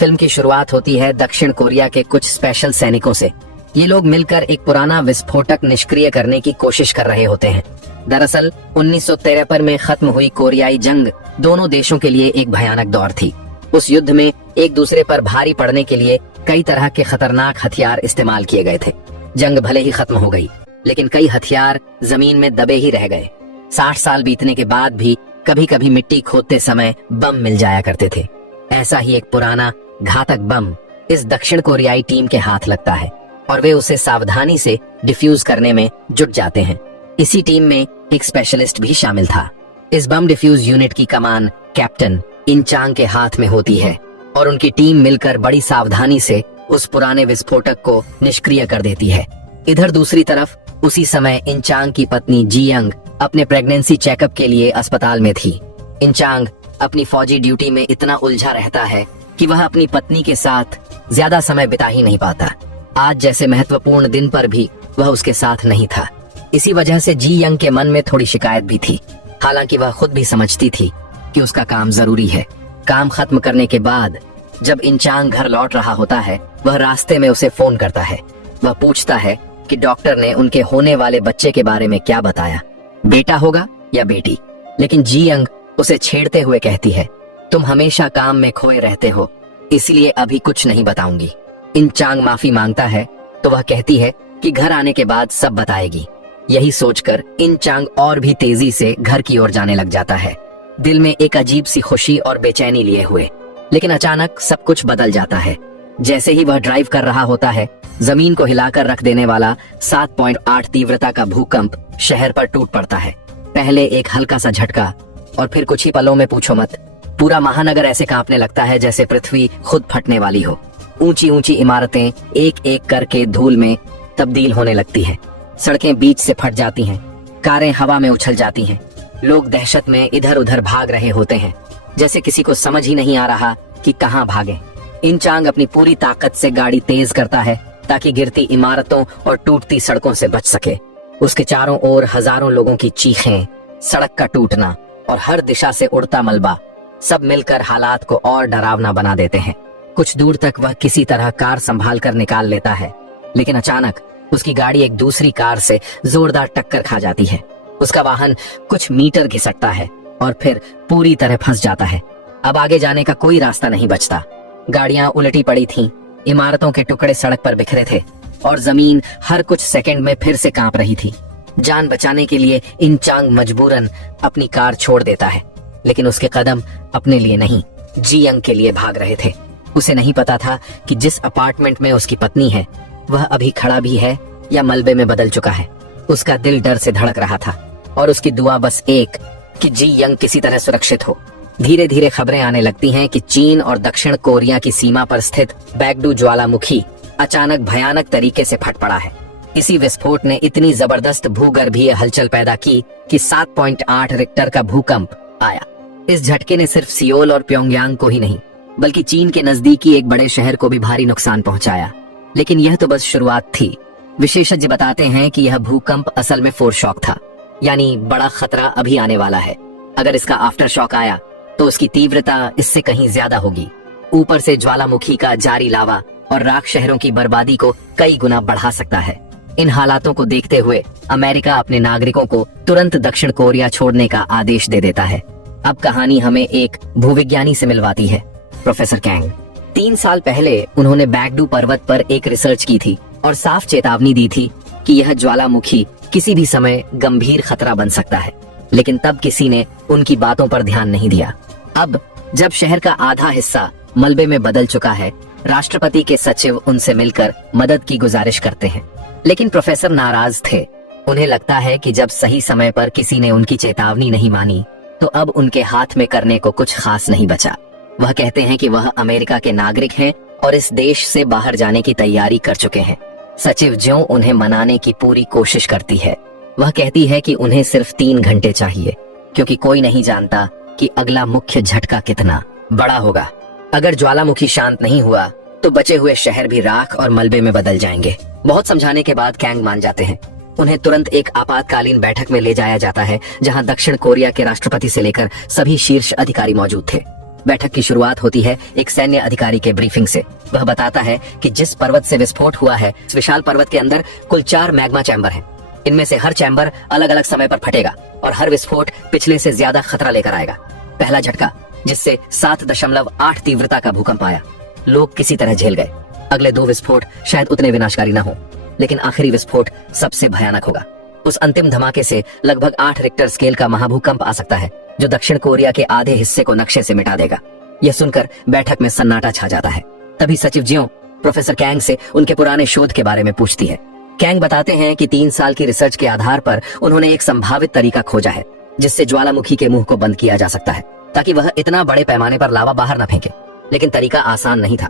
Film की शुरुआत होती है दक्षिण कोरिया के कुछ स्पेशल सैनिकों से। ये लोग मिलकर एक पुराना विस्फोटक निष्क्रिय करने की कोशिश कर रहे होते हैं। दरअसल 1953 में खत्म हुई कोरियाई जंग दोनों देशों के लिए एक भयानक दौर थी। उस युद्ध में एक दूसरे पर भारी पड़ने के लिए कई तरह के खतरनाक हथियार इस्तेमाल किए गए थे। जंग भले ही खत्म हो गई, लेकिन कई हथियार जमीन में दबे ही रह गए। 60 साल बीतने के बाद भी कभी कभी मिट्टी खोदते समय बम मिल जाया करते थे। ऐसा ही एक पुराना घातक बम इस दक्षिण कोरियाई टीम के हाथ लगता है और वे उसे सावधानी से डिफ्यूज करने में जुट जाते हैं। इसी टीम में एक स्पेशलिस्ट भी शामिल था। इस बम डिफ्यूज यूनिट की कमान कैप्टन इन चांग के हाथ में होती है और उनकी टीम मिलकर बड़ी सावधानी से उस पुराने विस्फोटक को निष्क्रिय कर देती है। इधर दूसरी तरफ उसी समय इन चांग की पत्नी जी यंग अपने प्रेगनेंसी चेकअप के लिए अस्पताल में थी। इन चांग अपनी फौजी ड्यूटी में इतना उलझा रहता है कि वह अपनी पत्नी के साथ ज्यादा समय बिता ही नहीं पाता। आज जैसे महत्वपूर्ण दिन पर भी वह उसके साथ नहीं था। इसी वजह से जी यंग के मन में थोड़ी शिकायत भी थी। हालांकि वह खुद भी समझती थी कि उसका काम जरूरी है। काम खत्म करने के बाद जब इंचांग घर लौट रहा होता है, वह रास्ते में उसे फोन करता है। वह पूछता है कि डॉक्टर ने उनके होने वाले बच्चे के बारे में क्या बताया, बेटा होगा या बेटी। लेकिन जी यंग उसे छेड़ते हुए कहती है, तुम हमेशा काम में खोए रहते हो, इसलिए अभी कुछ नहीं बताऊंगी। इंचांग माफी मांगता है तो वह कहती है कि घर आने के बाद सब बताएगी। यही सोचकर इंचांग और भी तेजी से घर की ओर जाने लग जाता है, दिल में एक अजीब सी खुशी और बेचैनी लिए हुए। लेकिन अचानक सब कुछ बदल जाता है। जैसे ही वह ड्राइव कर रहा होता है, जमीन को हिलाकर रख देने वाला 7.8 तीव्रता का भूकंप शहर पर टूट पड़ता है। पहले एक हल्का सा झटका और फिर कुछ ही पलों में पूछो मत, पूरा महानगर ऐसे कांपने लगता है जैसे पृथ्वी खुद फटने वाली हो। ऊंची ऊंची इमारतें एक एक करके धूल में तब्दील होने लगती हैं। सड़कें बीच से फट जाती हैं, कारें हवा में उछल जाती हैं। लोग दहशत में इधर उधर भाग रहे होते हैं, जैसे किसी को समझ ही नहीं आ रहा कि कहां भागें। इंचांग अपनी पूरी ताकत से गाड़ी तेज करता है ताकि गिरती इमारतों और टूटती सड़कों से बच सके। उसके चारों ओर हजारों लोगों की चीखें, सड़क का टूटना और हर दिशा से उड़ता मलबा सब मिलकर हालात को और डरावना बना देते हैं। कुछ दूर तक वह किसी तरह कार संभाल कर निकाल लेता है, लेकिन अचानक उसकी गाड़ी एक दूसरी कार से जोरदार टक्कर खा जाती है। उसका वाहन कुछ मीटर घिसटता है और फिर पूरी तरह फंस जाता है। अब आगे जाने का कोई रास्ता नहीं बचता। गाड़ियां उलटी पड़ी थीं, इमारतों के टुकड़े सड़क पर बिखरे थे और जमीन हर कुछ सेकंड में फिर से कांप रही थी। जान बचाने के लिए इंचांग मजबूरन अपनी कार छोड़ देता है, लेकिन उसके कदम अपने लिए नहीं, जी यंग के लिए भाग रहे थे। उसे नहीं पता था कि जिस अपार्टमेंट में उसकी पत्नी है, वह अभी खड़ा भी है या मलबे में बदल चुका है। उसका दिल डर से धड़क रहा था और उसकी दुआ बस एक कि जी यंग किसी तरह सुरक्षित हो। धीरे धीरे खबरें आने लगती हैं कि चीन और दक्षिण कोरिया की सीमा पर स्थित बैगडू ज्वालामुखी अचानक भयानक तरीके से फट पड़ा है। इसी विस्फोट ने इतनी जबरदस्त भूगर्भीय हलचल पैदा की कि 7.8 रिक्टर का भूकंप आया। इस झटके ने सिर्फ सियोल और प्योंगयांग को ही नहीं, बल्कि चीन के नजदीकी एक बड़े शहर को भी भारी नुकसान पहुंचाया। लेकिन यह तो बस शुरुआत थी। विशेषज्ञ बताते हैं कि यह भूकंप असल में फोरशॉक था, यानी बड़ा खतरा अभी आने वाला है। अगर इसका आफ्टर शॉक आया तो उसकी तीव्रता इससे कहीं ज्यादा होगी। ऊपर से ज्वालामुखी का जारी लावा और राख शहरों की बर्बादी को कई गुना बढ़ा सकता है। इन हालातों को देखते हुए अमेरिका अपने नागरिकों को तुरंत दक्षिण कोरिया छोड़ने का आदेश दे देता है। अब कहानी हमें एक भूविज्ञानी से मिलवाती है, प्रोफेसर कैंग। 3 साल पहले उन्होंने बैगडू पर्वत पर एक रिसर्च की थी और साफ चेतावनी दी थी कि यह ज्वालामुखी किसी भी समय गंभीर खतरा बन सकता है। लेकिन तब किसी ने उनकी बातों पर ध्यान नहीं दिया। अब जब शहर का आधा हिस्सा मलबे में बदल चुका है, राष्ट्रपति के सचिव उनसे मिलकर मदद की गुजारिश करते हैं। लेकिन प्रोफेसर नाराज थे। उन्हें लगता है कि जब सही समय पर किसी ने उनकी चेतावनी नहीं मानी, तो अब उनके हाथ में करने को कुछ खास नहीं बचा। वह कहते हैं कि वह अमेरिका के नागरिक हैं और इस देश से बाहर जाने की तैयारी कर चुके हैं। सचिव ज्यों उन्हें मनाने की पूरी कोशिश करती है। वह कहती है कि उन्हें सिर्फ 3 घंटे चाहिए, क्योंकि कोई नहीं जानता कि अगला मुख्य झटका कितना बड़ा होगा। अगर ज्वालामुखी शांत नहीं हुआ तो बचे हुए शहर भी राख और मलबे में बदल जाएंगे। बहुत समझाने के बाद कैंग मान जाते हैं। उन्हें तुरंत एक आपातकालीन बैठक में ले जाया जाता है, जहां दक्षिण कोरिया के राष्ट्रपति से लेकर सभी शीर्ष अधिकारी मौजूद थे। बैठक की शुरुआत होती है एक सैन्य अधिकारी के ब्रीफिंग से। वह बताता है कि जिस पर्वत से विस्फोट हुआ है, इस विशाल पर्वत के अंदर कुल 4 मैग्मा चैम्बर हैं। इनमें से हर चैम्बर अलग अलग समय पर फटेगा और हर विस्फोट पिछले से ज्यादा खतरा लेकर आएगा। पहला झटका, जिससे 7.8 तीव्रता का भूकंप आया, लोग किसी तरह झेल गए। अगले 2 विस्फोट शायद उतने विनाशकारी न हो, लेकिन आखिरी विस्फोट सबसे भयानक होगा। उस अंतिम धमाके से लगभग 8 रिक्टर स्केल का महाभूकंप आ सकता है, जो दक्षिण कोरिया के आधे हिस्से को नक्शे से मिटा देगा। यह सुनकर बैठक में सन्नाटा छा जाता है। तभी सचिव जियों प्रोफेसर कैंग से उनके पुराने शोध के बारे में पूछती है। कैंग बताते हैं कि 3 साल की रिसर्च के आधार पर उन्होंने एक संभावित तरीका खोजा है, जिससे ज्वालामुखी के मुंह को बंद किया जा सकता है, ताकि वह इतना बड़े पैमाने पर लावा बाहर न फेंके। लेकिन तरीका आसान नहीं था।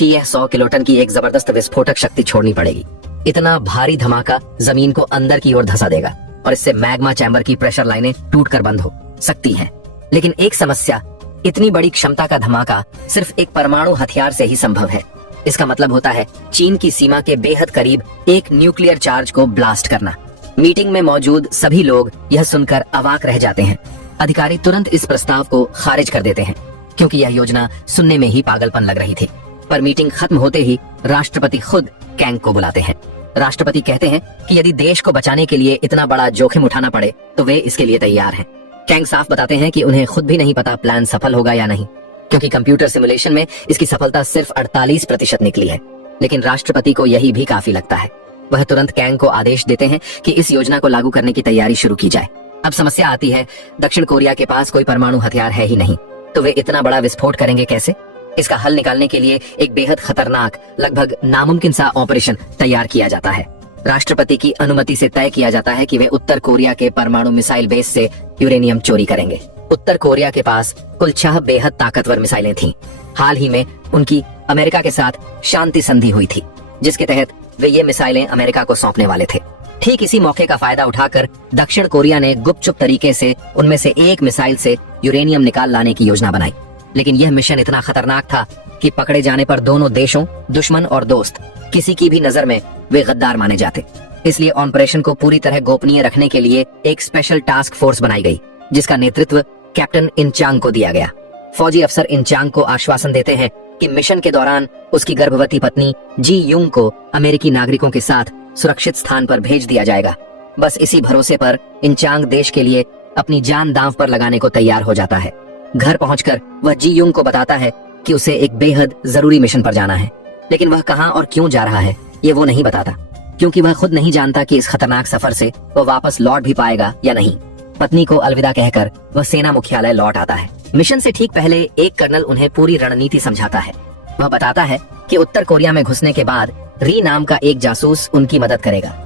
यह 100 किलोटन की एक जबरदस्त विस्फोटक शक्ति छोड़नी पड़ेगी। इतना भारी धमाका जमीन को अंदर की ओर धंसा देगा और इससे मैग्मा चैम्बर की प्रेशर लाइनें टूटकर बंद हो सकती हैं। लेकिन एक समस्या, इतनी बड़ी क्षमता का धमाका सिर्फ एक परमाणु हथियार से ही संभव है। इसका मतलब होता है चीन की सीमा के बेहद करीब एक न्यूक्लियर चार्ज को ब्लास्ट करना। मीटिंग में मौजूद सभी लोग यह सुनकर अवाक रह जाते हैं। अधिकारी तुरंत इस प्रस्ताव को खारिज कर देते हैं, क्योंकि यह योजना सुनने में ही पागलपन लग रही थी। पर मीटिंग खत्म होते ही राष्ट्रपति खुद कैंग को बुलाते हैं। राष्ट्रपति कहते हैं कि यदि देश को बचाने के लिए इतना बड़ा जोखिम उठाना पड़े तो वे इसके लिए तैयार हैं। कैंग साफ बताते हैं कि उन्हें खुद भी नहीं पता प्लान सफल होगा या नहीं, क्योंकि कंप्यूटर सिमुलेशन में इसकी सफलता सिर्फ 48% निकली है। लेकिन राष्ट्रपति को यही भी काफी लगता है। वह तुरंत कैंग को आदेश देते हैं कि इस योजना को लागू करने की तैयारी शुरू की जाए। अब समस्या आती है, दक्षिण कोरिया के पास कोई परमाणु हथियार है ही नहीं, तो वे इतना बड़ा विस्फोट करेंगे कैसे? इसका हल निकालने के लिए एक बेहद खतरनाक, लगभग नामुमकिन सा ऑपरेशन तैयार किया जाता है। राष्ट्रपति की अनुमति से तय किया जाता है कि वे उत्तर कोरिया के परमाणु मिसाइल बेस से यूरेनियम चोरी करेंगे। उत्तर कोरिया के पास कुल 6 बेहद ताकतवर मिसाइलें थीं। हाल ही में उनकी अमेरिका के साथ शांति संधि हुई थी, जिसके तहत वे ये मिसाइलें अमेरिका को सौंपने वाले थे। ठीक इसी मौके का फायदा उठाकर दक्षिण कोरिया ने गुपचुप तरीके से उनमें से एक मिसाइल से यूरेनियम निकाल लाने की योजना बनाई। लेकिन यह मिशन इतना खतरनाक था कि पकड़े जाने पर दोनों देशों, दुश्मन और दोस्त, किसी की भी नजर में वे गद्दार माने जाते। इसलिए ऑपरेशन को पूरी तरह गोपनीय रखने के लिए एक स्पेशल टास्क फोर्स बनाई गई, जिसका नेतृत्व कैप्टन इंचांग को दिया गया। फौजी अफसर इंचांग को आश्वासन देते हैं कि मिशन के दौरान उसकी गर्भवती पत्नी जी यूंग को अमेरिकी नागरिकों के साथ सुरक्षित स्थान पर भेज दिया जाएगा। बस इसी भरोसे पर इंचांग देश के लिए अपनी जान दांव पर लगाने को तैयार हो जाता है। घर पहुंचकर वह जी यूंग को बताता है कि उसे एक बेहद जरूरी मिशन पर जाना है, लेकिन वह कहां और क्यों जा रहा है ये वो नहीं बताता, क्योंकि वह खुद नहीं जानता कि इस खतरनाक सफर से वह वापस लौट भी पाएगा या नहीं। पत्नी को अलविदा कहकर वह सेना मुख्यालय लौट आता है। मिशन से ठीक पहले एक कर्नल उन्हें पूरी रणनीति समझाता है। वह बताता है कि उत्तर कोरिया में घुसने के बाद री नाम का एक जासूस उनकी मदद करेगा।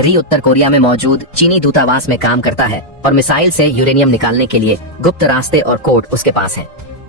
री उत्तर कोरिया में मौजूद चीनी दूतावास में काम करता है और मिसाइल से यूरेनियम निकालने के लिए गुप्त रास्ते और कोड उसके पास हैं।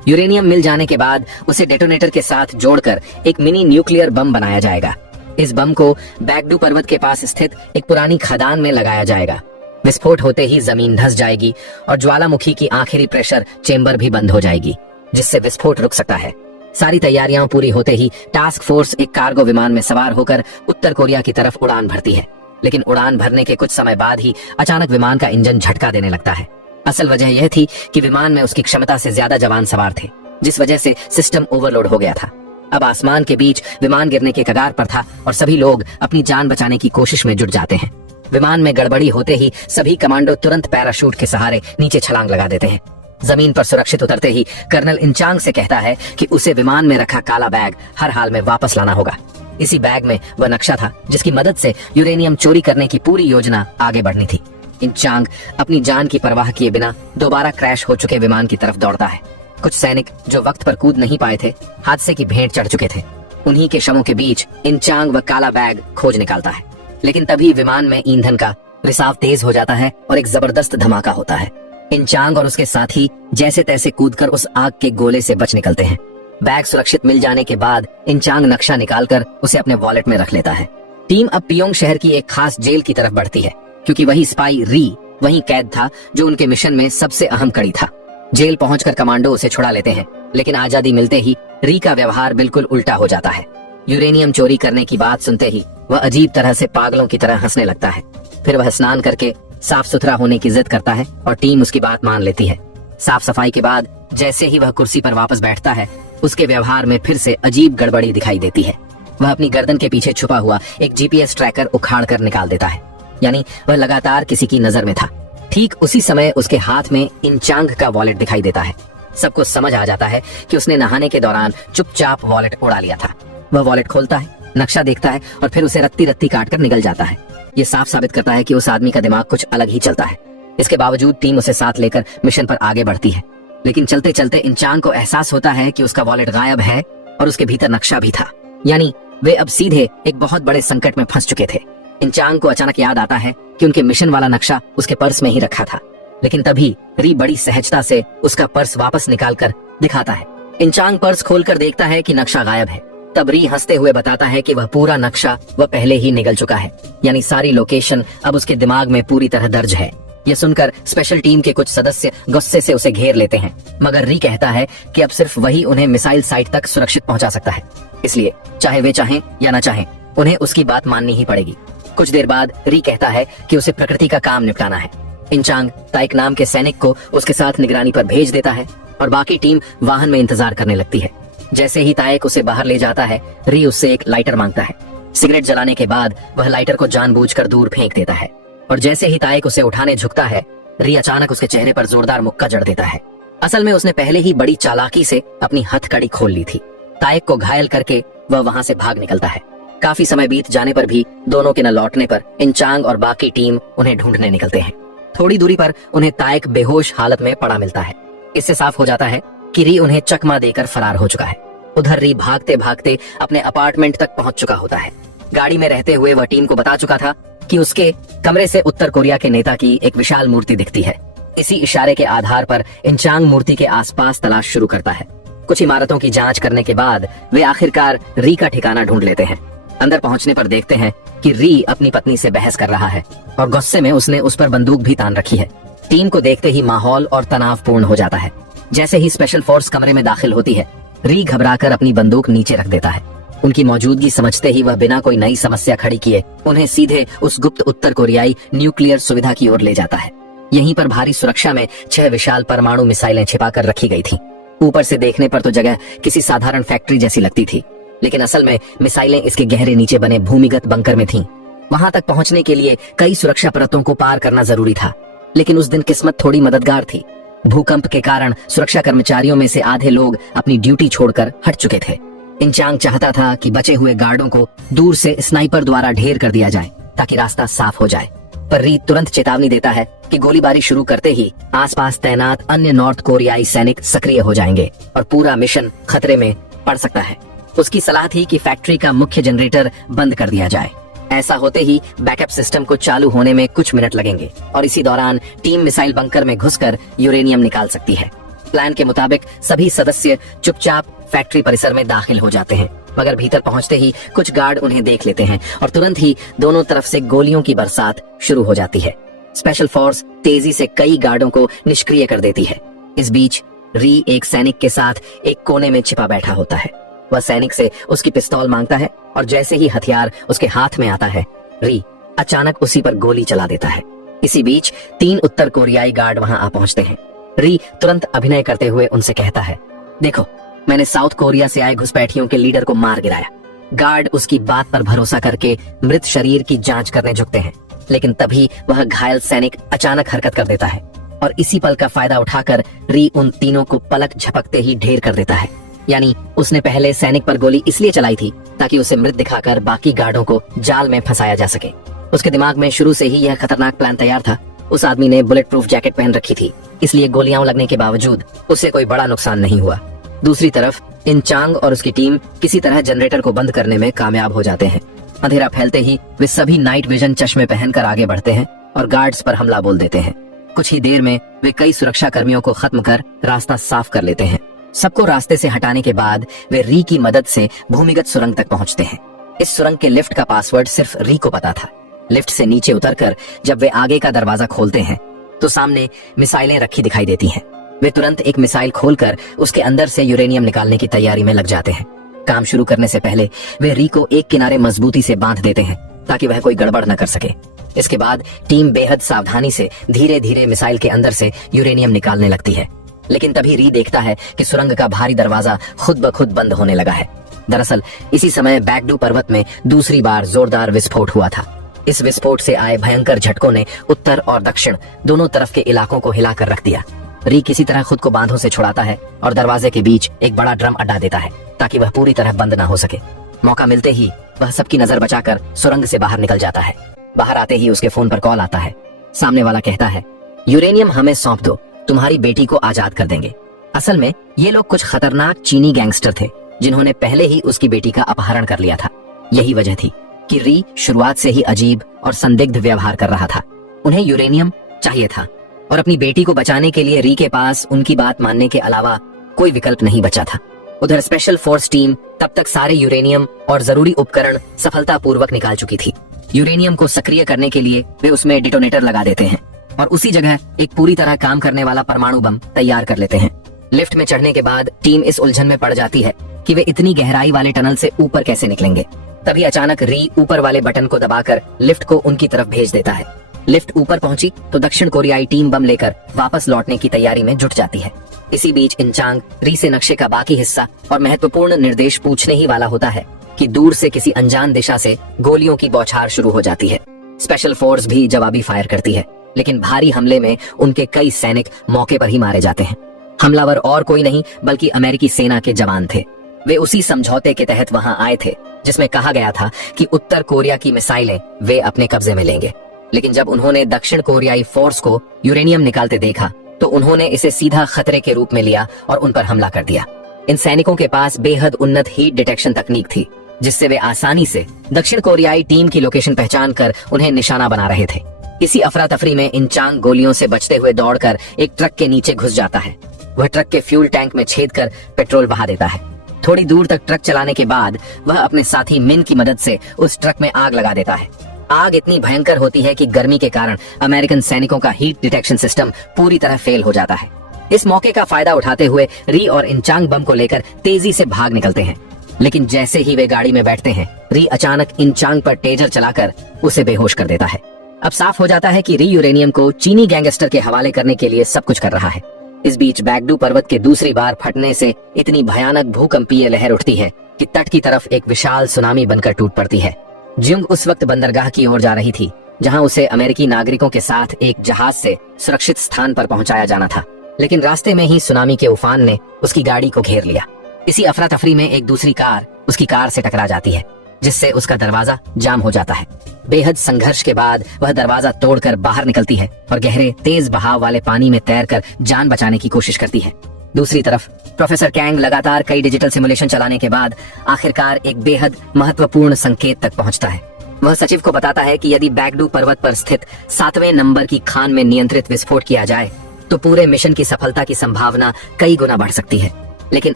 यूरेनियम मिल जाने के बाद उसे डेटोनेटर के साथ जोड़कर एक मिनी न्यूक्लियर बम बनाया जाएगा। इस बम को बैगडू पर्वत के पास स्थित एक पुरानी खदान में लगाया जाएगा। विस्फोट होते ही जमीन धंस जाएगी और ज्वालामुखी की आखिरी प्रेशर चेंबर भी बंद हो जाएगी, जिससे विस्फोट रुक सकता है। सारी तैयारियां पूरी होते ही टास्क फोर्स एक कार्गो विमान में सवार होकर उत्तर कोरिया की तरफ उड़ान भरती है। लेकिन उड़ान भरने के कुछ समय बाद ही अचानक विमान का इंजन झटका देने लगता है। असल वजह यह थी कि विमान में उसकी क्षमता से ज्यादा जवान सवार थे, जिस वजह से सिस्टम ओवरलोड हो गया था। अब आसमान के बीच विमान गिरने के कगार पर था और सभी लोग अपनी जान बचाने की कोशिश में जुट जाते हैं। विमान में गड़बड़ी होते ही सभी कमांडो तुरंत पैराशूट के सहारे नीचे छलांग लगा देते हैं। जमीन पर सुरक्षित उतरते ही कर्नल इंचांग से कहता है कि उसे विमान में रखा काला बैग हर हाल में वापस लाना होगा। इसी बैग में वह नक्शा था जिसकी मदद से यूरेनियम चोरी करने की पूरी योजना आगे बढ़नी थी। इंचांग अपनी जान की परवाह किए बिना दोबारा क्रैश हो चुके विमान की तरफ दौड़ता है। कुछ सैनिक जो वक्त पर कूद नहीं पाए थे, हादसे की भेंट चढ़ चुके थे। उन्हीं के शवों के बीच इंचांग वह काला बैग खोज निकालता है। लेकिन तभी विमान में ईंधन का रिसाव तेज हो जाता है और एक जबरदस्त धमाका होता है। इंचांग और उसके साथी जैसे तैसे कूदकर उस आग के गोले से बच निकलते हैं। बैग सुरक्षित मिल जाने के बाद इंचांग नक्शा निकालकर उसे अपने वॉलेट में रख लेता है। टीम अब पियोंग शहर की एक खास जेल की तरफ बढ़ती है, क्योंकि वही स्पाई री वही कैद था जो उनके मिशन में सबसे अहम कड़ी था। जेल पहुंचकर कमांडो उसे छुड़ा लेते हैं, लेकिन आजादी मिलते ही री का व्यवहार बिल्कुल उल्टा हो जाता है। यूरेनियम चोरी करने की बात सुनते ही वह अजीब तरह से पागलों की तरह हंसने लगता है। फिर वह स्नान करके साफ सुथरा होने की जिद करता है और टीम उसकी बात मान लेती है। साफ सफाई के बाद जैसे ही वह कुर्सी पर वापस बैठता है, उसके व्यवहार में फिर से अजीब गड़बड़ी दिखाई देती है। वह अपनी गर्दन के पीछे छुपा हुआ एक जीपीएस ट्रैकर उखाड़ कर निकाल देता है, यानी वह लगातार किसी की नजर में था। ठीक उसी समय उसके हाथ में इंचांग का वॉलेट दिखाई देता है। सबको समझ आ जाता है कि उसने नहाने के दौरान चुपचाप वॉलेट उड़ा लिया था। वह वॉलेट खोलता है, नक्शा देखता है और फिर उसे रत्ती रत्ती काट कर निकल जाता है। ये साफ साबित करता है कि उस आदमी का दिमाग कुछ अलग ही चलता है। इसके बावजूद टीम उसे साथ लेकर मिशन पर आगे बढ़ती है, लेकिन चलते चलते इंचांग को एहसास होता है कि उसका वॉलेट गायब है और उसके भीतर नक्शा भी था। यानी वे अब सीधे एक बहुत बड़े संकट में फंस चुके थे। इंचांग को अचानक याद आता है कि उनके मिशन वाला नक्शा उसके पर्स में ही रखा था, लेकिन तभी री बड़ी सहजता से उसका पर्स वापस निकाल कर दिखाता है। इंचांग पर्स खोलकर देखता है कि नक्शा गायब है। तब री हंसते हुए बताता है कि वह पूरा नक्शा वह पहले ही निगल चुका है, यानी सारी लोकेशन अब उसके दिमाग में पूरी तरह दर्ज है। यह सुनकर स्पेशल टीम के कुछ सदस्य गुस्से से उसे घेर लेते हैं, मगर री कहता है कि अब सिर्फ वही उन्हें मिसाइल साइट तक सुरक्षित पहुंचा सकता है, इसलिए चाहे वे चाहें या न चाहें उन्हें उसकी बात माननी ही पड़ेगी। कुछ देर बाद री कहता है कि उसे प्रकृति का काम निपटाना है। इंचांग ताइक नाम के सैनिक को उसके साथ निगरानी पर भेज देता है और बाकी टीम वाहन में इंतजार करने लगती है। जैसे ही ताइक उसे बाहर ले जाता है, री उससे एक लाइटर मांगता है। सिगरेट जलाने के बाद वह लाइटर को जानबूझकर दूर फेंक देता है और जैसे ही ताइक उसे उठाने झुकता है, री अचानक उसके चेहरे पर जोरदार मुक्का जड़ देता है। असल में उसने पहले ही बड़ी चालाकी से अपनी हथकड़ी खोल ली थी। ताइक को घायल करके वह वहां से भाग निकलता है। काफी समय बीत जाने पर भी दोनों के न लौटने पर इंचांग और बाकी टीम उन्हें ढूंढने निकलते हैं। थोड़ी दूरी पर उन्हें ताइक बेहोश हालत में पड़ा मिलता है। इससे साफ हो जाता है कि री उन्हें चकमा देकर फरार हो चुका है। उधर री भागते भागते अपने अपार्टमेंट तक पहुंच चुका होता है। गाड़ी में रहते हुए वह टीम को बता चुका था कि उसके कमरे से उत्तर कोरिया के नेता की एक विशाल मूर्ति दिखती है। इसी इशारे के आधार पर इंचांग मूर्ति के आसपास तलाश शुरू करता है। कुछ इमारतों की जांच करने के बाद वे आखिरकार री का ठिकाना ढूंढ लेते हैं। अंदर पहुंचने पर देखते हैं कि री अपनी पत्नी से बहस कर रहा है और गुस्से में उसने उस पर बंदूक भी तान रखी है। टीम को देखते ही माहौल और तनावपूर्ण हो जाता है। जैसे ही स्पेशल फोर्स कमरे में दाखिल होती है, री घबराकर अपनी बंदूक नीचे रख देता है। उनकी मौजूदगी समझते ही वह बिना कोई नई समस्या खड़ी किए उन्हें सीधे उस गुप्त उत्तर कोरियाई न्यूक्लियर सुविधा की ओर ले जाता है। यहीं पर भारी सुरक्षा में 6 विशाल परमाणु मिसाइलें छिपाकर रखी गई थीं। ऊपर से देखने पर तो जगह किसी साधारण फैक्ट्री जैसी लगती थी, लेकिन असल में मिसाइलें इसके गहरे नीचे बने भूमिगत बंकर में थीं। वहां तक पहुंचने के लिए कई सुरक्षा परतों को पार करना जरूरी था, लेकिन उस दिन किस्मत थोड़ी मददगार थी। भूकंप के कारण सुरक्षा कर्मचारियों में से आधे लोग अपनी ड्यूटी छोड़कर हट चुके थे। इंचांग चाहता था कि बचे हुए गार्डों को दूर से स्नाइपर द्वारा ढेर कर दिया जाए ताकि रास्ता साफ हो जाए, पर री तुरंत चेतावनी देता है कि गोलीबारी शुरू करते ही आसपास तैनात अन्य नॉर्थ कोरियाई सैनिक सक्रिय हो जाएंगे और पूरा मिशन खतरे में पड़ सकता है। उसकी सलाह थी कि फैक्ट्री का मुख्य जनरेटर बंद कर दिया जाए। ऐसा होते ही बैकअप सिस्टम को चालू होने में कुछ मिनट लगेंगे और इसी दौरान टीम मिसाइल बंकर में घुसकर यूरेनियम निकाल सकती है। प्लान के मुताबिक सभी सदस्य चुपचाप फैक्ट्री परिसर में दाखिल हो जाते हैं, मगर भीतर पहुंचते ही कुछ गार्ड उन्हें देख लेते हैं और तुरंत ही दोनों तरफ से गोलियों की बरसात शुरू हो जाती है। स्पेशल फोर्स तेजी से कई गार्डों को निष्क्रिय कर देती है। इस बीच री एक सैनिक के साथ एक कोने में छिपा बैठा होता है। वह सैनिक से उसकी पिस्तौल मांगता है और जैसे ही हथियार उसके हाथ में आता है, री अचानक उसी पर गोली चला देता है। इसी बीच 3 उत्तर कोरियाई गार्ड वहां आ पहुंचते हैं। री तुरंत अभिनय करते हुए उनसे कहता है, देखो, मैंने साउथ कोरिया से आए घुसपैठियों के लीडर को मार गिराया। गार्ड उसकी बात पर भरोसा करके मृत शरीर की जांच करने झुकते हैं, लेकिन तभी वह घायल सैनिक अचानक हरकत कर देता है और इसी पल का फायदा उठाकर री उन तीनों को पलक झपकते ही ढेर कर देता है। यानी उसने पहले सैनिक पर गोली इसलिए चलाई थी ताकि उसे मृत दिखाकर बाकी गार्डों को जाल में फंसाया जा सके। उसके दिमाग में शुरू से ही यह खतरनाक प्लान तैयार था। उस आदमी ने बुलेट प्रूफ जैकेट पहन रखी थी, इसलिए गोलियां लगने के बावजूद उसे कोई बड़ा नुकसान नहीं हुआ। दूसरी तरफ इंचांग और उसकी टीम किसी तरह जनरेटर को बंद करने में कामयाब हो जाते हैं। अंधेरा फैलते ही वे सभी नाइट विजन चश्मे पहनकर आगे बढ़ते हैं और गार्ड्स पर हमला बोल देते हैं। कुछ ही देर में वे कई सुरक्षा कर्मियों को खत्म कर रास्ता साफ कर लेते हैं। सबको रास्ते से हटाने के बाद वे री की मदद से भूमिगत सुरंग तक पहुंचते हैं। इस सुरंग के लिफ्ट का पासवर्ड सिर्फ री को पता था। लिफ्ट से नीचे उतरकर जब वे आगे का दरवाजा खोलते हैं तो सामने मिसाइलें रखी दिखाई देती हैं। वे तुरंत एक मिसाइल खोलकर उसके अंदर से यूरेनियम निकालने की तैयारी में लग जाते हैं। काम शुरू करने से पहले वे री को एक किनारे मजबूती से बांध देते हैं ताकि वह कोई गड़बड़ न कर सके। इसके बाद टीम बेहद सावधानी से धीरे धीरे मिसाइल के अंदर से यूरेनियम निकालने लगती है। लेकिन तभी री देखता है कि सुरंग का भारी दरवाजा खुद ब खुद बंद होने लगा है। दरअसल इसी समय बैकडू पर्वत में दूसरी बार जोरदार विस्फोट हुआ था। इस विस्फोट से आए भयंकर झटकों ने उत्तर और दक्षिण दोनों तरफ के इलाकों को हिलाकर रख दिया। री किसी तरह खुद को बांधों से छुड़ाता है और दरवाजे के बीच एक बड़ा ड्रम अड्डा देता है ताकि वह पूरी तरह बंद न हो सके। मौका मिलते ही वह सबकी नजर बचाकर सुरंग से बाहर निकल जाता है। बाहर आते ही उसके फोन पर कॉल आता है। सामने वाला कहता है, यूरेनियम हमें सौंप दो, तुम्हारी बेटी को आजाद कर देंगे। असल में ये लोग कुछ खतरनाक चीनी गैंगस्टर थे जिन्होंने पहले ही उसकी बेटी का अपहरण कर लिया था। यही वजह थी कि री शुरुआत से ही अजीब और संदिग्ध व्यवहार कर रहा था। उन्हें यूरेनियम चाहिए था और अपनी बेटी को बचाने के लिए री के पास उनकी बात मानने के अलावा कोई विकल्प नहीं बचा था। उधर स्पेशल फोर्स टीम तब तक सारे यूरेनियम और जरूरी उपकरण सफलतापूर्वक निकाल चुकी थी। यूरेनियम को सक्रिय करने के लिए वे उसमें डिटोनेटर लगा देते हैं और उसी जगह एक पूरी तरह काम करने वाला परमाणु बम तैयार कर लेते हैं। लिफ्ट में चढ़ने के बाद टीम इस उलझन में पड़ जाती है कि वे इतनी गहराई वाले टनल से ऊपर कैसे निकलेंगे। तभी अचानक री ऊपर वाले बटन को दबाकर लिफ्ट को उनकी तरफ भेज देता है। लिफ्ट ऊपर पहुंची तो दक्षिण कोरियाई टीम बम लेकर वापस लौटने की तैयारी में जुट जाती है। इसी बीच इंचांग री से नक्शे का बाकी हिस्सा और महत्वपूर्ण निर्देश पूछने ही वाला होता है कि दूर से किसी अनजान दिशा से गोलियों की बौछार शुरू हो जाती है। स्पेशल फोर्स भी जवाबी फायर करती है, लेकिन भारी हमले में उनके कई सैनिक मौके पर ही मारे जाते हैं। हमलावर और कोई नहीं बल्कि अमेरिकी सेना के जवान थे। वे उसी समझौते के तहत वहां आए थे जिसमें कहा गया था कि उत्तर कोरिया की मिसाइलें वे अपने कब्जे में लेंगे। लेकिन जब उन्होंने दक्षिण कोरियाई फोर्स को यूरेनियम निकालते देखा तो उन्होंने इसे सीधा खतरे के रूप में लिया और उन पर हमला कर दिया। इन सैनिकों के पास बेहद उन्नत हीट डिटेक्शन तकनीक थी जिससे वे आसानी से दक्षिण कोरियाई टीम की लोकेशन पहचान कर उन्हें निशाना बना रहे थे। इसी अफरा तफरी में इंचांग गोलियों से बचते हुए दौड़कर एक ट्रक के नीचे घुस जाता है। वह ट्रक के फ्यूल टैंक में छेद कर पेट्रोल बहा देता है। थोड़ी दूर तक ट्रक चलाने के बाद वह अपने साथी मिन की मदद से उस ट्रक में आग लगा देता है। आग इतनी भयंकर होती है कि गर्मी के कारण अमेरिकन सैनिकों का हीट डिटेक्शन सिस्टम पूरी तरह फेल हो जाता है। इस मौके का फायदा उठाते हुए री और इंचांग बम को लेकर तेजी से भाग निकलते हैं, लेकिन जैसे ही वे गाड़ी में बैठते हैं री अचानक इंचांग पर टेजर चलाकर उसे बेहोश कर देता है। अब साफ हो जाता है कि री यूरेनियम को चीनी गैंगस्टर के हवाले करने के लिए सब कुछ कर रहा है। इस बीच बैकडू पर्वत के दूसरी बार फटने से इतनी भयानक भूकंपीय लहर उठती है कि तट की तरफ एक विशाल सुनामी बनकर टूट पड़ती है। जियोंग उस वक्त बंदरगाह की ओर जा रही थी जहां उसे अमेरिकी नागरिकों के साथ एक जहाज से सुरक्षित स्थान पर पहुंचाया जाना था, लेकिन रास्ते में ही सुनामी के उफान ने उसकी गाड़ी को घेर लिया। इसी अफरा तफरी में एक दूसरी कार उसकी कार से टकरा जाती है जिससे उसका दरवाजा जाम हो जाता है। बेहद संघर्ष के बाद वह दरवाजा तोड़कर बाहर निकलती है और गहरे तेज बहाव वाले पानी में तैरकर जान बचाने की कोशिश करती है। दूसरी तरफ प्रोफेसर कैंग लगातार कई डिजिटल सिमुलेशन चलाने के बाद आखिरकार एक बेहद महत्वपूर्ण संकेत तक पहुंचता है। वह सचिव को बताता है कि यदि बैकडू पर्वत पर स्थित 7वें नंबर की खान में नियंत्रित विस्फोट किया जाए तो पूरे मिशन की सफलता की संभावना कई गुना बढ़ सकती है। लेकिन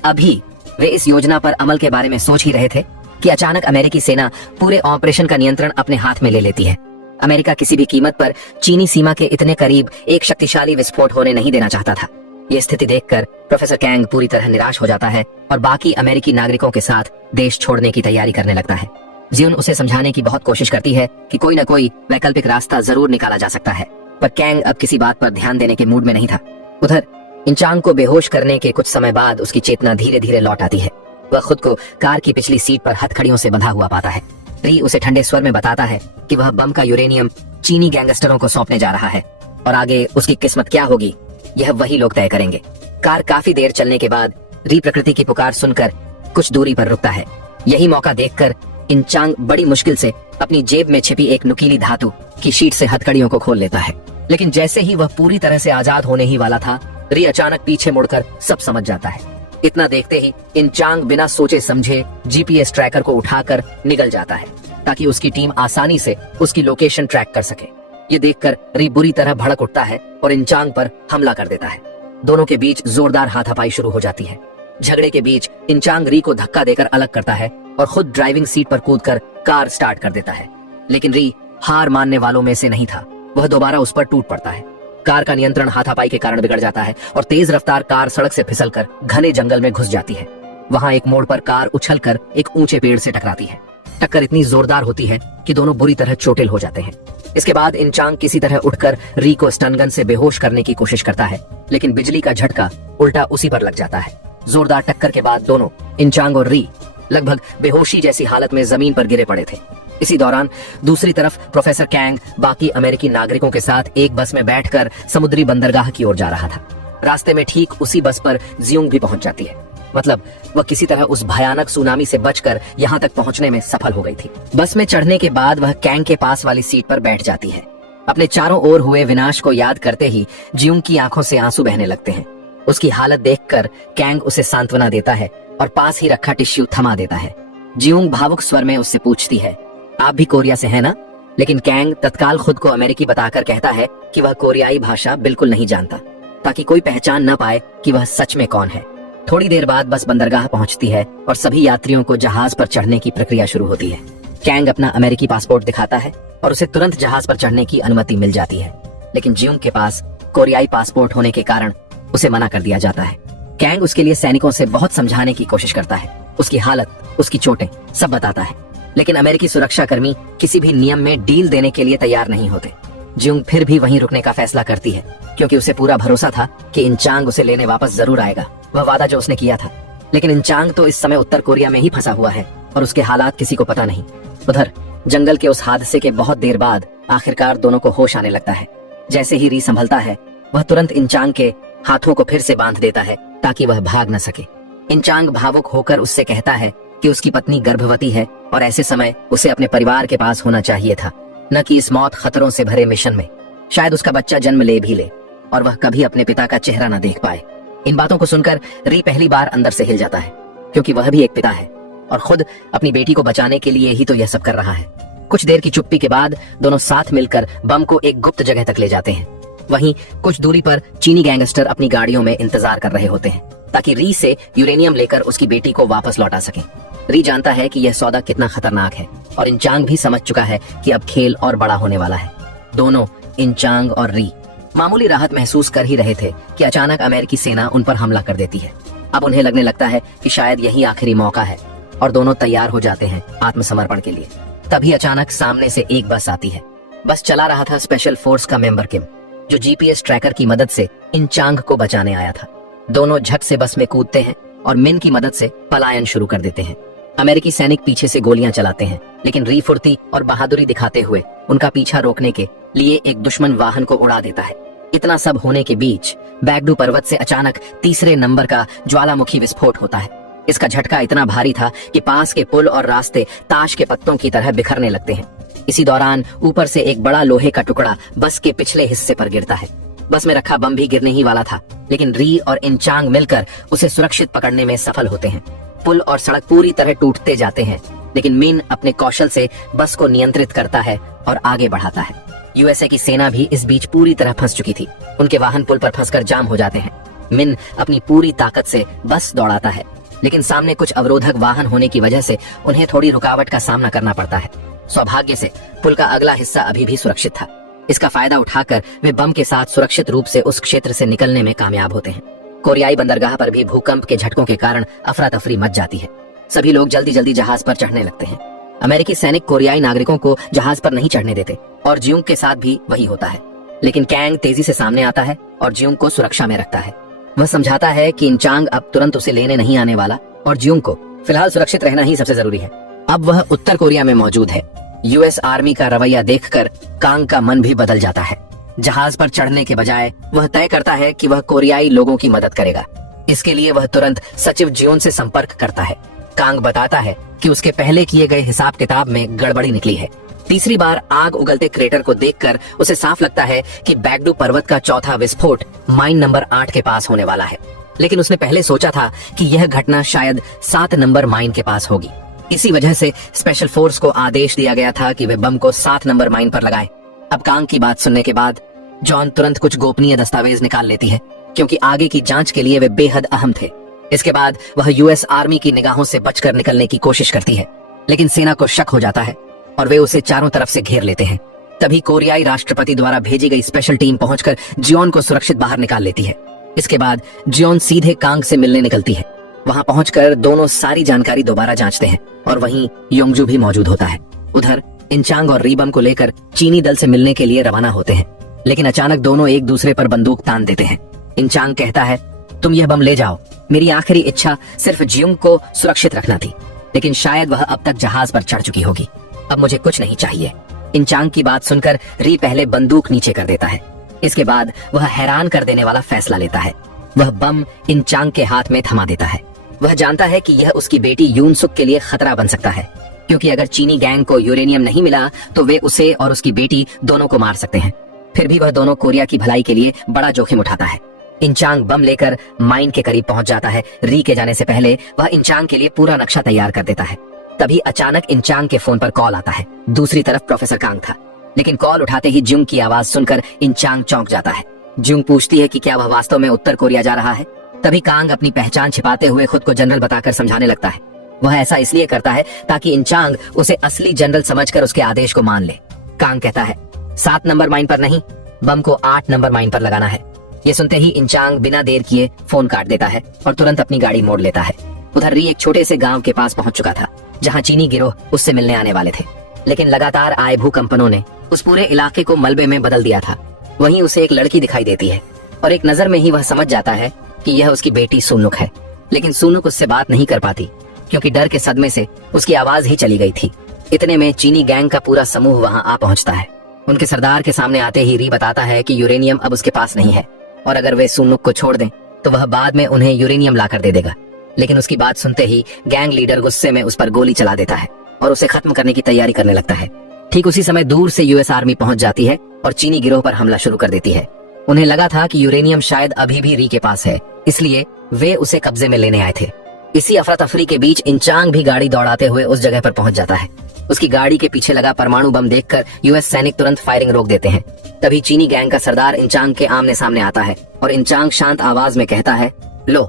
अभी वे इस योजना पर अमल के बारे में सोच ही रहे थे कि अचानक अमेरिकी सेना पूरे ऑपरेशन का नियंत्रण अपने हाथ में ले लेती है। अमेरिका किसी भी कीमत पर चीनी सीमा के इतने करीब एक शक्तिशाली विस्फोट होने नहीं देना चाहता था। ये स्थिति देखकर प्रोफेसर कैंग पूरी तरह निराश हो जाता है और बाकी अमेरिकी नागरिकों के साथ देश छोड़ने की तैयारी करने लगता है। जियोन उसे समझाने की बहुत कोशिश करती है कि कोई न कोई वैकल्पिक रास्ता जरूर निकाला जा सकता है, पर कैंग अब किसी बात पर ध्यान देने के मूड में नहीं था। उधर इंचांग को बेहोश करने के कुछ समय बाद उसकी चेतना धीरे धीरे लौट आती है। वह खुद को कार की पिछली सीट पर हथकड़ियों से बंधा हुआ पाता है। री उसे ठंडे स्वर में बताता है कि वह बम का यूरेनियम चीनी गैंगस्टरों को सौंपने जा रहा है और आगे उसकी किस्मत क्या होगी यह वही लोग तय करेंगे। कार काफी देर चलने के बाद री प्रकृति की पुकार सुनकर कुछ दूरी पर रुकता है। यही मौका देखकर इंचांग बड़ी मुश्किल से अपनी जेब में छिपी एक नुकीली धातु की शीट से हथकड़ियों को खोल लेता है, लेकिन जैसे ही वह पूरी तरह से आजाद होने ही वाला था री अचानक पीछे मुड़कर सब समझ जाता है। इतना देखते ही इंचांग बिना सोचे समझे जीपीएस ट्रैकर को उठाकर निकल जाता है ताकि उसकी टीम आसानी से उसकी लोकेशन ट्रैक कर सके। ये देखकर री बुरी तरह भड़क उठता है और इंचांग पर हमला कर देता है। दोनों के बीच जोरदार हाथापाई शुरू हो जाती है। झगड़े के बीच इंचांग री को धक्का देकर अलग करता है और खुद ड्राइविंग सीट पर कूदकर कार स्टार्ट कर देता है, लेकिन री हार मानने वालों में से नहीं था। वह दोबारा उस पर टूट पड़ता है। कार का नियंत्रण हाथापाई के कारण बिगड़ जाता है और तेज रफ्तार कार सड़क से फिसलकर घने जंगल में घुस जाती है। वहां एक मोड़ पर कार उछलकर एक ऊंचे पेड़ से टकराती है। टक्कर इतनी जोरदार होती है कि दोनों बुरी तरह चोटिल हो जाते हैं। इसके बाद इंचांग किसी तरह उठकर री को स्टन गन से बेहोश करने की कोशिश करता है, लेकिन बिजली का झटका उल्टा उसी पर लग जाता है। जोरदार टक्कर के बाद दोनों, इंचांग और री, लगभग बेहोशी जैसी हालत में जमीन पर गिरे पड़े थे। इसी दौरान दूसरी तरफ प्रोफेसर कैंग बाकी अमेरिकी नागरिकों के साथ एक बस में बैठकर समुद्री बंदरगाह की ओर जा रहा था। रास्ते में ठीक उसी बस पर जियोंग भी पहुंच जाती है। मतलब वह किसी तरह उस भयानक सुनामी से बचकर यहाँ तक पहुंचने में सफल हो गई थी। बस में चढ़ने के बाद वह कैंग के पास वाली सीट पर बैठ जाती है। अपने चारों ओर हुए विनाश को याद करते ही जियोंग की आंखों से आंसू बहने लगते हैं। उसकी हालत देखकर कैंग उसे सांत्वना देता है और पास ही रखा टिश्यू थमा देता है। जियोंग भावुक स्वर में उससे पूछती है, आप भी कोरिया से हैं ना? लेकिन कैंग तत्काल खुद को अमेरिकी बताकर कहता है कि वह कोरियाई भाषा बिल्कुल नहीं जानता, ताकि कोई पहचान न पाए कि वह सच में कौन है। थोड़ी देर बाद बस बंदरगाह पहुंचती है और सभी यात्रियों को जहाज पर चढ़ने की प्रक्रिया शुरू होती है। कैंग अपना अमेरिकी पासपोर्ट दिखाता है और उसे तुरंत जहाज पर चढ़ने की अनुमति मिल जाती है, लेकिन जियोंग के पास कोरियाई पासपोर्ट होने के कारण उसे मना कर दिया जाता है। कैंग उसके लिए सैनिकों से बहुत समझाने की कोशिश करता है, उसकी हालत, उसकी चोटें सब बताता है, लेकिन अमेरिकी सुरक्षा कर्मी किसी भी नियम में डील देने के लिए तैयार नहीं होते। जियोंग फिर भी वहीं रुकने का फैसला करती है, क्योंकि उसे पूरा भरोसा था कि इंचांग उसे लेने वापस जरूर आएगा, वह वादा जो उसने किया था। लेकिन इंचांग तो इस समय उत्तर कोरिया में ही फंसा हुआ है और उसके हालात किसी को पता नहीं। उधर जंगल के उस हादसे के बहुत देर बाद आखिरकार दोनों को होश आने लगता है। जैसे ही री संभलता है, वह तुरंत इंचांग के हाथों को फिर से बांध देता है ताकि वह भाग न सके। इंचांग भावुक होकर उससे कहता है कि उसकी पत्नी गर्भवती है और ऐसे समय उसे अपने परिवार के पास होना चाहिए था, न कि इस मौत खतरों से भरे मिशन में। शायद उसका बच्चा जन्म ले भी ले और वह कभी अपने पिता का चेहरा न देख पाए। इन बातों को सुनकर री पहली बार अंदर से हिल जाता है, क्योंकि वह भी एक पिता है और खुद अपनी बेटी को बचाने के लिए ही तो यह सब कर रहा है। कुछ देर की चुप्पी के बाद दोनों साथ मिलकर बम को एक गुप्त जगह तक ले जाते हैं। वहीं कुछ दूरी पर चीनी गैंगस्टर अपनी गाड़ियों में इंतजार कर रहे होते हैं, ताकि री से यूरेनियम लेकर उसकी बेटी को वापस लौटा सकें। री जानता है कि यह सौदा कितना खतरनाक है और इंचांग भी समझ चुका है कि अब खेल और बड़ा होने वाला है। दोनों, इंचांग और री, मामूली राहत महसूस कर ही रहे थे कि अचानक अमेरिकी सेना उन पर हमला कर देती है। अब उन्हें लगने लगता है कि शायद यही आखिरी मौका है और दोनों तैयार हो जाते हैं आत्मसमर्पण के लिए। तभी अचानक सामने से एक बस आती है। बस चला रहा था स्पेशल फोर्स का मेंबर किम, जो जीपीएस ट्रैकर की मदद से इंचांग को बचाने आया था। दोनों झट से बस में कूदते हैं और मिन की मदद से पलायन शुरू कर देते हैं। अमेरिकी सैनिक पीछे से गोलियां चलाते हैं, लेकिन री फुर्ती और बहादुरी दिखाते हुए उनका पीछा रोकने के लिए एक दुश्मन वाहन को उड़ा देता है। इतना सब होने के बीच बैगडू पर्वत से अचानक तीसरे नंबर का ज्वालामुखी विस्फोट होता है। इसका झटका इतना भारी था कि पास के पुल और रास्ते ताश के पत्तों की तरह बिखरने लगते हैं। इसी दौरान ऊपर से एक बड़ा लोहे का टुकड़ा बस के पिछले हिस्से पर गिरता है। बस में रखा बम भी गिरने ही वाला था, लेकिन री और इंचांग मिलकर उसे सुरक्षित पकड़ने में सफल होते हैं। पुल और सड़क पूरी तरह टूटते जाते हैं, लेकिन मिन अपने कौशल से बस को नियंत्रित करता है और आगे बढ़ाता है। यूएसए की सेना भी इस बीच पूरी तरह फंस चुकी थी। उनके वाहन पुल पर फंसकर जाम हो जाते हैं। मिन अपनी पूरी ताकत से बस दौड़ाता है, लेकिन सामने कुछ अवरोधक वाहन होने की वजह से उन्हें थोड़ी रुकावट का सामना करना पड़ता है। सौभाग्य से पुल का अगला हिस्सा अभी भी सुरक्षित था। इसका फायदा उठाकर वे बम के साथ सुरक्षित रूप से उस क्षेत्र से निकलने में कामयाब होते हैं। कोरियाई बंदरगाह पर भी भूकंप के झटकों के कारण अफरा तफरी मच जाती है। सभी लोग जल्दी जल्दी जहाज पर चढ़ने लगते हैं। अमेरिकी सैनिक कोरियाई नागरिकों को जहाज पर नहीं चढ़ने देते और जियोंग के साथ भी वही होता है। लेकिन कैंग तेजी से सामने आता है और जियोंग को सुरक्षा में रखता है। वह समझाता है कि इंचांग अब तुरंत उसे लेने नहीं आने वाला और जियोंग को फिलहाल सुरक्षित रहना ही सबसे जरूरी है। अब वह उत्तर कोरिया में मौजूद है। यूएस आर्मी का रवैया देखकर कांग का मन भी बदल जाता है। जहाज पर चढ़ने के बजाय वह तय करता है कि वह कोरियाई लोगों की मदद करेगा। इसके लिए वह तुरंत सचिव जियोन से संपर्क करता है। कांग बताता है कि उसके पहले किए गए हिसाब किताब में गड़बड़ी निकली है। तीसरी बार आग उगलते क्रेटर को देखकर उसे साफ लगता है कि बैगडू पर्वत का चौथा विस्फोट माइन नंबर 8 के पास होने वाला है। लेकिन उसने पहले सोचा था कि यह घटना शायद 7 नंबर माइन के पास होगी। इसी वजह से स्पेशल फोर्स को आदेश दिया गया था कि वे बम को 7 नंबर माइन पर लगाएं। अब कांग की बात सुनने के बाद जॉन तुरंत कुछ गोपनीय दस्तावेज निकाल लेती है, क्योंकि आगे की जांच के लिए वे बेहद अहम थे। इसके बाद वह यूएस आर्मी की निगाहों से बचकर निकलने की कोशिश करती है, लेकिन सेना को शक हो जाता है और वे उसे चारों तरफ से घेर लेते हैं। तभी कोरियाई राष्ट्रपति द्वारा भेजी गई स्पेशल टीम पहुंचकर जियोन को सुरक्षित बाहर निकाल लेती है। इसके बाद जियोन सीधे कांग से मिलने निकलती है, वहां पहुंचकर दोनों सारी जानकारी दोबारा जांचते हैं और वहीं योंगजू भी मौजूद होता है। उधर इंचांग और री बम को लेकर चीनी दल से मिलने के लिए रवाना होते हैं, लेकिन अचानक दोनों एक दूसरे पर बंदूक तान देते हैं। इंचांग कहता है, तुम यह बम ले जाओ, मेरी आखिरी इच्छा सिर्फ जियोंग को सुरक्षित रखना थी, लेकिन शायद वह अब तक जहाज पर चढ़ चुकी होगी, अब मुझे कुछ नहीं चाहिए। इंचांग की बात सुनकर री पहले बंदूक नीचे कर देता है। इसके बाद वह हैरान कर देने वाला फैसला लेता है। वह बम इंचांग के हाथ में थमा देता है। वह जानता है कि यह उसकी बेटी यूनसुक के लिए खतरा बन सकता है, क्योंकि अगर चीनी गैंग को यूरेनियम नहीं मिला तो वे उसे और उसकी बेटी दोनों को मार सकते हैं। फिर भी वह दोनों कोरिया की भलाई के लिए बड़ा जोखिम उठाता है। इंचांग बम लेकर माइन के करीब पहुंच जाता है। री के जाने से पहले वह इंचांग के लिए पूरा नक्शा तैयार कर देता है। तभी अचानक इंचांग के फोन पर कॉल आता है। दूसरी तरफ प्रोफेसर कांग था, लेकिन कॉल उठाते ही ज्यूंग की आवाज सुनकर इंचांग चौंक जाता है। ज्यूंग पूछती है कि क्या वह वास्तव में उत्तर कोरिया जा रहा है। तभी कांग अपनी पहचान छिपाते हुए खुद को जनरल बताकर समझाने लगता है। वह ऐसा इसलिए करता है ताकि इंचांग उसे असली जनरल समझकर उसके आदेश को मान ले। कांग कहता है, 7 नंबर माइन पर नहीं, बम को 8 नंबर माइन पर लगाना है। ये सुनते ही इंचांग बिना देर किए फोन काट देता है और तुरंत अपनी गाड़ी मोड़ लेता है। उधर री एक छोटे से गांव के पास पहुंच चुका था, जहां चीनी गिरोह उससे मिलने आने वाले थे, लेकिन लगातार आए भूकंपनों ने उस पूरे इलाके को मलबे में बदल दिया था। वहीं उसे एक लड़की दिखाई देती है और एक नजर में ही वह समझ जाता है कि यह उसकी बेटी सूनुक है। लेकिन सूनुक उससे बात नहीं कर पाती, क्योंकि डर के सदमे से उसकी आवाज ही चली गई थी। इतने में चीनी गैंग का पूरा समूह वहां आ पहुंचता है। उनके सरदार के सामने आते ही री बताता है कि यूरेनियम अब उसके पास नहीं है और अगर वे सूनुक को छोड़ दें तो वह बाद में उन्हें यूरेनियम लाकर दे देगा। लेकिन उसकी बात सुनते ही गैंग लीडर गुस्से में उस पर गोली चला देता है और उसे खत्म करने की तैयारी करने लगता है। ठीक उसी समय दूर से यूएस आर्मी पहुंच जाती है और चीनी गिरोह पर हमला शुरू कर देती है। उन्हें लगा था कि यूरेनियम शायद अभी भी री के पास है, इसलिए वे उसे कब्जे में लेने आए थे। इसी अफरा तफरी के बीच इंचांग भी गाड़ी दौड़ाते हुए उस जगह पर पहुंच जाता है। उसकी गाड़ी के पीछे लगा परमाणु बम देखकर यूएस सैनिक तुरंत फायरिंग रोक देते हैं। तभी चीनी गैंग का सरदार इंचांग के आमने सामने आता है और इंचांग शांत आवाज में कहता है, लो,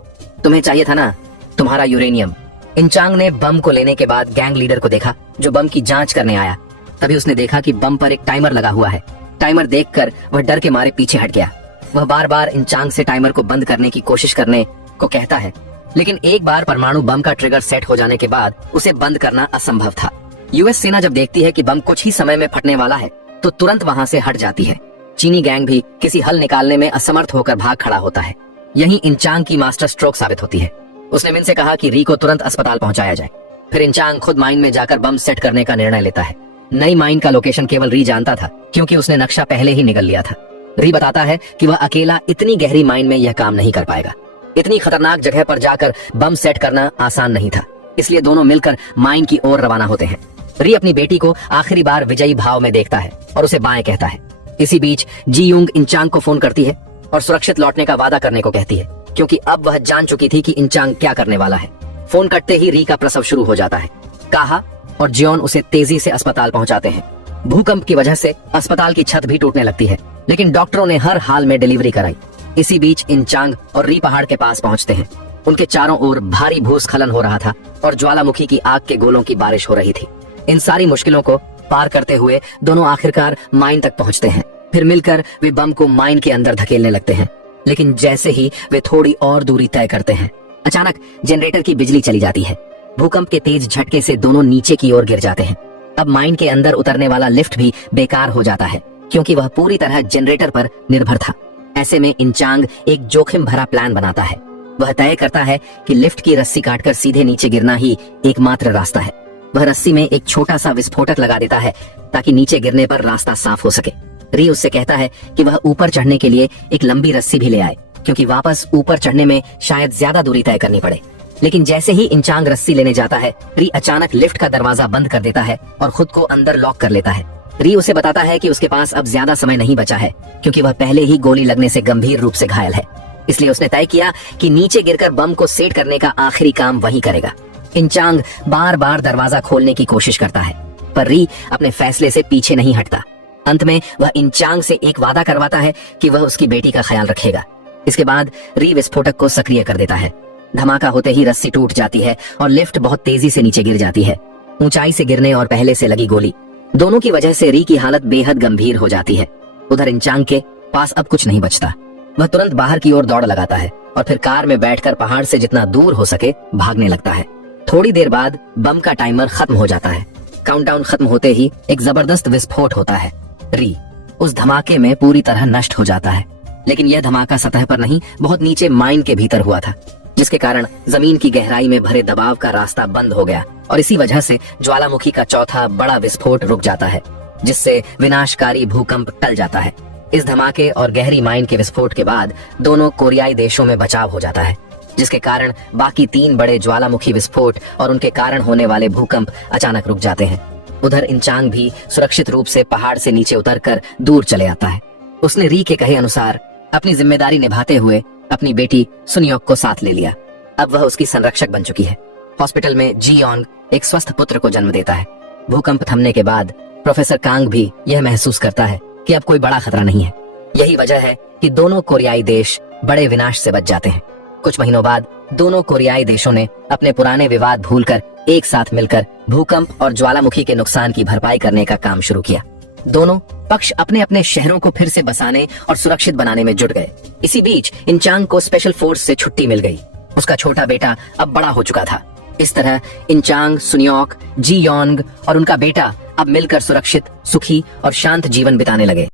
तुम्हें चाहिए था ना तुम्हारा यूरेनियम। इंचांग ने बम को लेने के बाद गैंग लीडर को देखा, जो बम की जांच करने आया। तभी उसने देखा कि बम पर एक टाइमर लगा हुआ है। टाइमर देखकर वह डर के मारे पीछे हट गया। वह बार बार इंचांग से टाइमर को बंद करने की कोशिश करने को कहता है, लेकिन एक बार परमाणु बम का ट्रिगर सेट हो जाने के बाद उसे बंद करना असंभव था। यूएस सेना जब देखती है कि बम कुछ ही समय में फटने वाला है तो तुरंत वहां से हट जाती है। चीनी गैंग भी किसी हल निकालने में असमर्थ होकर भाग खड़ा होता है। यही इंचांग की मास्टर स्ट्रोक साबित होती है। उसने मिन से कहा कि री को तुरंत अस्पताल पहुंचाया जाए। फिर इंचांग खुद माइन में जाकर बम सेट करने का निर्णय लेता है। नई माइन का लोकेशन केवल री जानता था, क्योंकि उसने नक्शा पहले ही निगल लिया था। री बताता है कि वह अकेला इतनी गहरी माइन में यह काम नहीं कर पाएगा। इतनी खतरनाक जगह पर जाकर बम सेट करना आसान नहीं था, इसलिए दोनों मिलकर माइन की ओर रवाना होते हैं। री अपनी बेटी को आखिरी बार विजयी भाव में देखता है और उसे बाएं कहता है। इसी बीच जी यूंग इंचांग को फोन करती है और सुरक्षित लौटने का वादा करने को कहती है, क्योंकि अब वह जान चुकी थी कि इंचांग क्या करने वाला है। फोन कटते ही री का प्रसव शुरू हो जाता है। काहा और जियोन उसे तेजी से अस्पताल पहुंचाते हैं। भूकंप की वजह से अस्पताल की छत भी टूटने लगती है, लेकिन डॉक्टरों ने हर हाल में डिलीवरी कराई। इसी बीच इंचांग और री पहाड़ के पास पहुंचते हैं। उनके चारों ओर भारी भूस्खलन हो रहा था और ज्वालामुखी की आग के गोलों की बारिश हो रही थी। इन सारी मुश्किलों को पार करते हुए दोनों आखिरकार माइन तक पहुंचते हैं। फिर मिलकर वे बम को माइन के अंदर धकेलने लगते हैं। लेकिन जैसे ही वे थोड़ी और दूरी तय करते हैं, अचानक जनरेटर की बिजली चली जाती है। भूकंप के तेज झटके से दोनों नीचे की ओर गिर जाते हैं। अब माइन के अंदर उतरने वाला लिफ्ट भी बेकार हो जाता है, क्योंकि वह पूरी तरह जनरेटर पर निर्भर था। ऐसे में इंचांग एक जोखिम भरा प्लान बनाता है। वह तय करता है कि लिफ्ट की रस्सी काटकर सीधे नीचे गिरना ही एकमात्र रास्ता है। वह रस्सी में एक छोटा सा विस्फोटक लगा देता है ताकि नीचे गिरने पर रास्ता साफ हो सके। री उससे कहता है कि वह ऊपर चढ़ने के लिए एक लंबी रस्सी भी ले आए, क्योंकि वापस ऊपर चढ़ने में शायद ज्यादा दूरी तय करनी पड़े। लेकिन जैसे ही इंचांग रस्सी लेने जाता है, री अचानक लिफ्ट का दरवाजा बंद कर देता है और खुद को अंदर लॉक कर लेता है। री उसे बताता है कि उसके पास अब ज्यादा समय नहीं बचा है, क्योंकि वह पहले ही गोली लगने से गंभीर रूप से घायल है। इसलिए उसने तय किया कि नीचे गिरकर बम को सेट करने का आखिरी काम वही करेगा। इंचांग बार बार दरवाजा खोलने की कोशिश करता है, पर री अपने फैसले से पीछे नहीं हटता। अंत में वह इंचांग से एक वादा करवाता है कि वह उसकी बेटी का ख्याल रखेगा। इसके बाद री विस्फोटक को सक्रिय कर देता है। धमाका होते ही रस्सी टूट जाती है और लिफ्ट बहुत तेजी से नीचे गिर जाती है। ऊंचाई से गिरने और पहले से लगी गोली, दोनों की वजह से री की हालत बेहद गंभीर हो जाती है। उधर इंचांग के पास अब कुछ नहीं बचता। वह तुरंत बाहर की ओर दौड़ लगाता है और फिर कार में बैठकर पहाड़ से जितना दूर हो सके भागने लगता है। थोड़ी देर बाद बम का टाइमर खत्म हो जाता है। काउंटडाउन खत्म होते ही एक जबरदस्त विस्फोट होता है। री उस धमाके में पूरी तरह नष्ट हो जाता है, लेकिन यह धमाका सतह पर नहीं, बहुत नीचे माइन के भीतर हुआ था, जिसके कारण जमीन की गहराई में भरे दबाव का रास्ता बंद हो गया और इसी वजह से ज्वालामुखी का चौथा बड़ा विस्फोट रुक जाता है, जिससे विनाशकारी भूकंप टल जाता है। इस धमाके और गहरी माइन के विस्फोट के बाद दोनों कोरियाई देशों में बचाव हो जाता है, जिसके कारण बाकी 3 बड़े ज्वालामुखी विस्फोट और उनके कारण होने वाले भूकंप अचानक रुक जाते हैं। उधर इंचांग भी सुरक्षित रूप से पहाड़ से नीचे उतरकर दूर चले आता है। उसने री के कहे अनुसार अपनी जिम्मेदारी निभाते हुए अपनी बेटी सुनियोक को साथ ले लिया। अब वह उसकी संरक्षक बन चुकी है। हॉस्पिटल में जी योंग एक स्वस्थ पुत्र को जन्म देता है। भूकंप थमने के बाद प्रोफेसर कांग भी यह महसूस करता है कि अब कोई बड़ा खतरा नहीं है। यही वजह है कि दोनों कोरियाई देश बड़े विनाश से बच जाते हैं। कुछ महीनों बाद दोनों कोरियाई देशों ने अपने पुराने विवाद भूलकर एक साथ मिलकर भूकंप और ज्वालामुखी के नुकसान की भरपाई करने का काम शुरू किया। दोनों पक्ष अपने अपने शहरों को फिर से बसाने और सुरक्षित बनाने में जुट गए। इसी बीच इंचांग को स्पेशल फोर्स से छुट्टी मिल गई। उसका छोटा बेटा अब बड़ा हो चुका था। इस तरह इंचांग, सुनियोक, जी योंग और उनका बेटा अब मिलकर सुरक्षित, सुखी और शांत जीवन बिताने लगे।